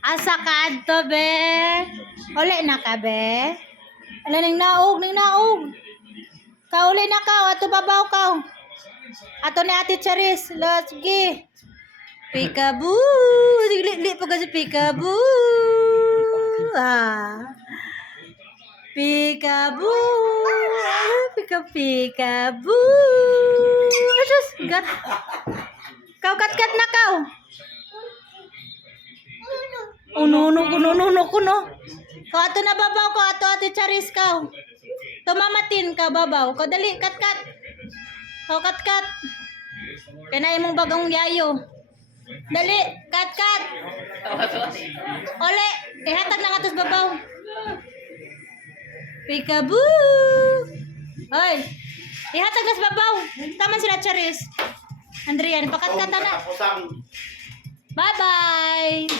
Asa ka adto be? Uli na ka be? Ala ning naog. Ka uli na ka, ato babaw ka. Ato ni Ate Charis, let's gi. Peekaboo, li pa kasi peekaboo. Peekaboo, peekaboo. Asus, gat. Kau kat na kau. Uno kuno. Kau ato na babaw ko, ato Ate Charis kau. Tumamatin ka babaw. Kau dali kat. Kau kat. Kaya imong bagong yayo. Dali, kat. Ole, ihatag na atos babaw. Peekaboo. Hoy, ihatag na sa babaw. Taman sila Charis. Andrian, pakat na. Bye-bye.